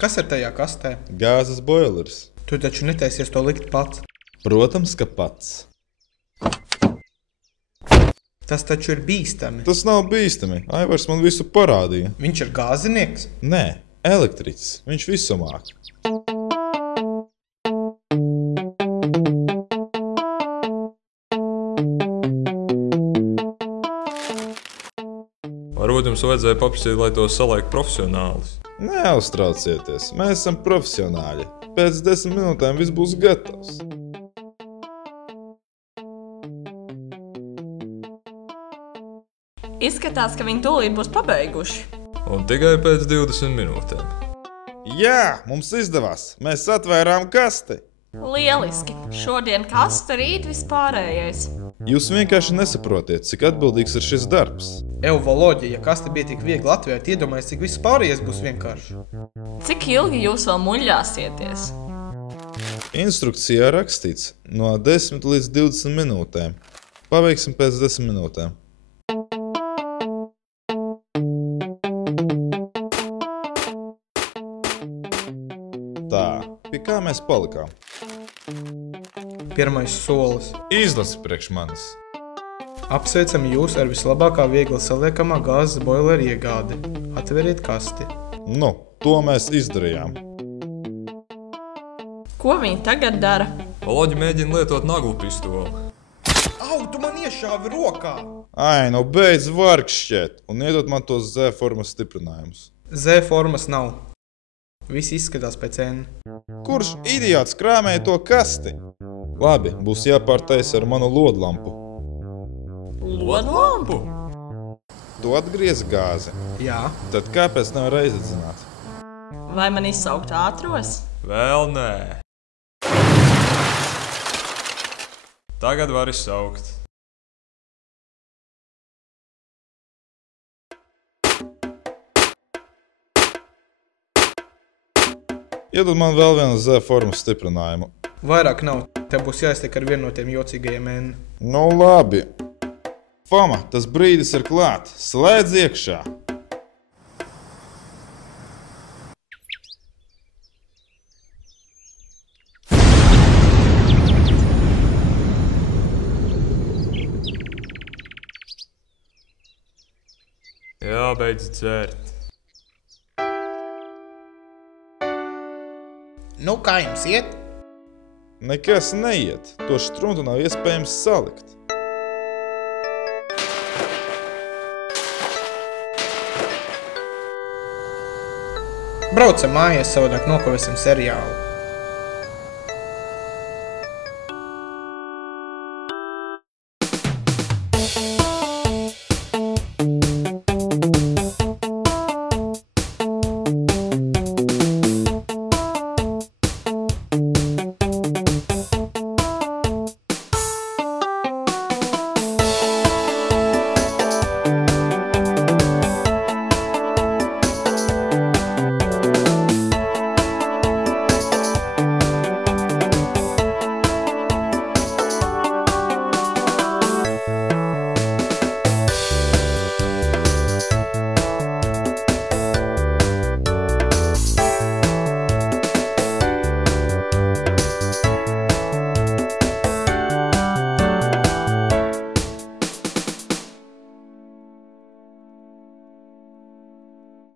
Kas ir tajā kastē? Gāzes boileris. Tu taču netaisies to likt pats. Protams, ka pats. Tas taču ir bīstami. Tas nav bīstami. Aivars man visu parādīja. Viņš ir gāzinieks? Nē, elektriķis. Viņš visu māk. Varbūt jums vajadzēja paprasīt, lai to saliek profesionālis. Neuztraucieties, mēs esam profesionāļi. Pēc 10 minūtēm viss būs gatavs. Izskatās, ka viņi tūlīt būs pabeiguši. Un tikai pēc 20 minūtēm. Jā, mums izdevās. Mēs atvērām kasti. Lieliski! Šodien kaste, rīt vispārējais. Jūs vienkārši nesaprotiet, cik atbildīgs ir šis darbs. Euvoloģija, ja kaste bija tik viegli atvērt, iedomājies, cik viss pārējais būs vienkārši. Cik ilgi jūs vēl muļļāsieties? Instrukcijā rakstīts no 10 līdz 20 minūtēm. Paveiksim pēc 10 minūtēm. Tā, pie kā mēs palikām? Pirmais solis. Izlasi priekš manis. Apsveicam jūs ar vislabākā viegli saliekamā gāzes boileru iegādi. Atveriet kasti. Nu, to mēs izdarījām. Ko viņi tagad dara? Valoģi mēģina lietot naglu pistoli. Au, tu man iešāvi rokā! Ai, nu beidz varkšķēt un iedod man tos Z formas stiprinājumus. Z formas nav. Viss izskatās pēc N. Kurš idiots krāmēja to kasti? Labi, būs jāpārtaisa ar manu lodlampu. Lodlampu? Tu atgriezi gāzi. Jā. Tad kāpēc nevar aizdedzināt? Vai man izsaukt ātros? Vēl nē. Tagad var izsaukt. Iedod man vēl vienu Z formas stiprinājumu. Vairāk nav. Te būs jāiztiek ar vienu no tiem jocīgajiem N. Nu labi. Foma, tas brīdis ir klāt. Slēdz iekšā. Jābeidz dzert. Nu, kā jums iet? Nekas neiet. To štruntu nav iespējams salikt. Braucam mājās, savādāk nokavēsim seriālu.